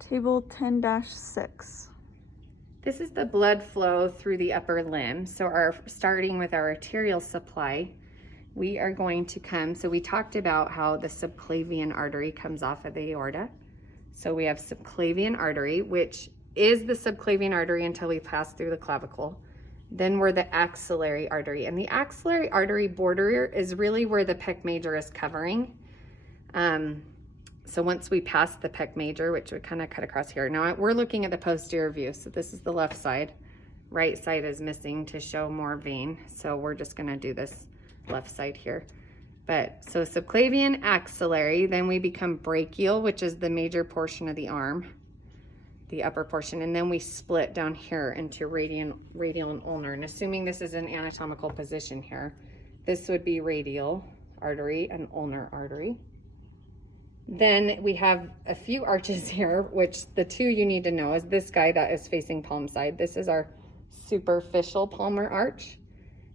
Table 10-6. This is the blood flow through the upper limb. So starting with our arterial supply, we are going to come, so we talked about how the subclavian artery comes off of the aorta. So we have subclavian artery, which is the subclavian artery until we pass through the clavicle. Then we're the axillary artery, and the axillary artery border is really where the pec major is covering. So once we pass the pec major, which would kind of cut across here. Now we're looking at the posterior view. So this is the left side. Right side is missing to show more vein. So we're just gonna do this left side here. But so subclavian, axillary, then we become brachial, which is the major portion of the arm, the upper portion. And then we split down here into radial and ulnar. And assuming this is an anatomical position here, this would be radial artery and ulnar artery. Then we have a few arches here, which the two you need to know is this guy that is facing palm side. This is our superficial palmar arch.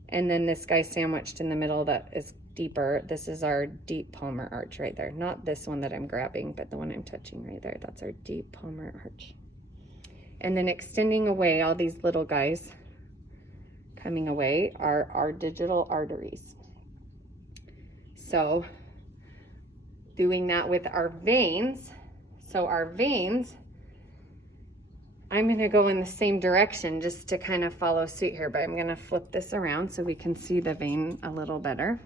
And then this guy sandwiched in the middle that is deeper. This is our deep palmar arch right there. Not this one that I'm grabbing, but the one I'm touching right there. That's our deep palmar arch. And then extending away, all these little guys coming away are our digital arteries. So doing that with our veins. So our veins, I'm gonna go in the same direction just to kind of follow suit here, but I'm gonna flip this around so we can see the vein a little better.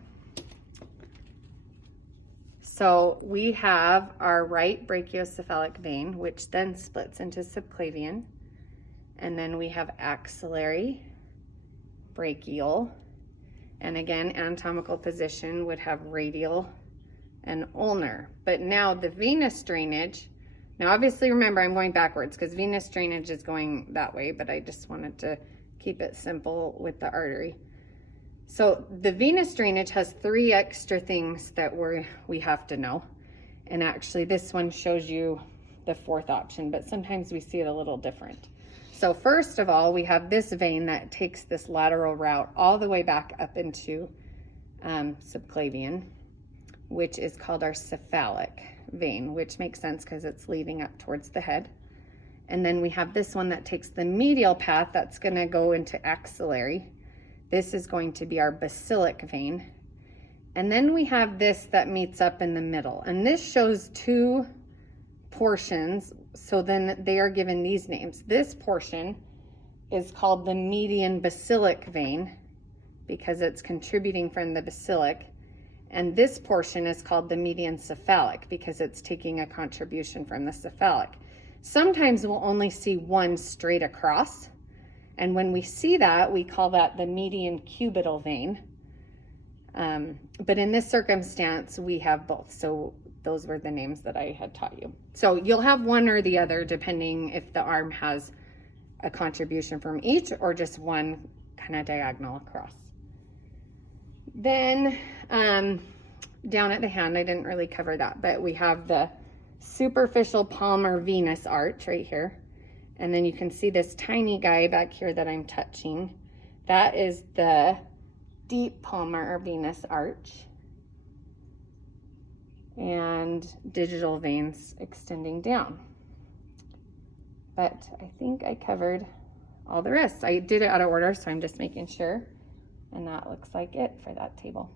So we have our right brachiocephalic vein, which then splits into subclavian. And then we have axillary, brachial, and again, anatomical position would have radial and ulnar. But now the venous drainage, now obviously remember I'm going backwards because venous drainage is going that way, but I just wanted to keep it simple with the artery. So the venous drainage has 3 extra things that we have to know. And actually this one shows you the 4th option, but sometimes we see it a little different. So first of all, we have this vein that takes this lateral route all the way back up into subclavian, which is called our cephalic vein, which makes sense because it's leading up towards the head. And then we have this one that takes the medial path that's gonna go into axillary. This is going to be our basilic vein. And then we have this that meets up in the middle. And this shows 2 portions, so then they are given these names. This portion is called the median basilic vein because it's contributing from the basilic. And this portion is called the median cephalic because it's taking a contribution from the cephalic. Sometimes we'll only see one straight across. And when we see that, we call that the median cubital vein. But in this circumstance, we have both. So those were the names that I had taught you. So you'll have one or the other depending if the arm has a contribution from each or just one kind of diagonal across. Then down at the hand, I didn't really cover that, but we have the superficial palmar venous arch right here. And then you can see this tiny guy back here that I'm touching. That is the deep palmar or venous arch. And digital veins extending down. But I think I covered all the rest. I did it out of order, so I'm just making sure. And that looks like it for that table.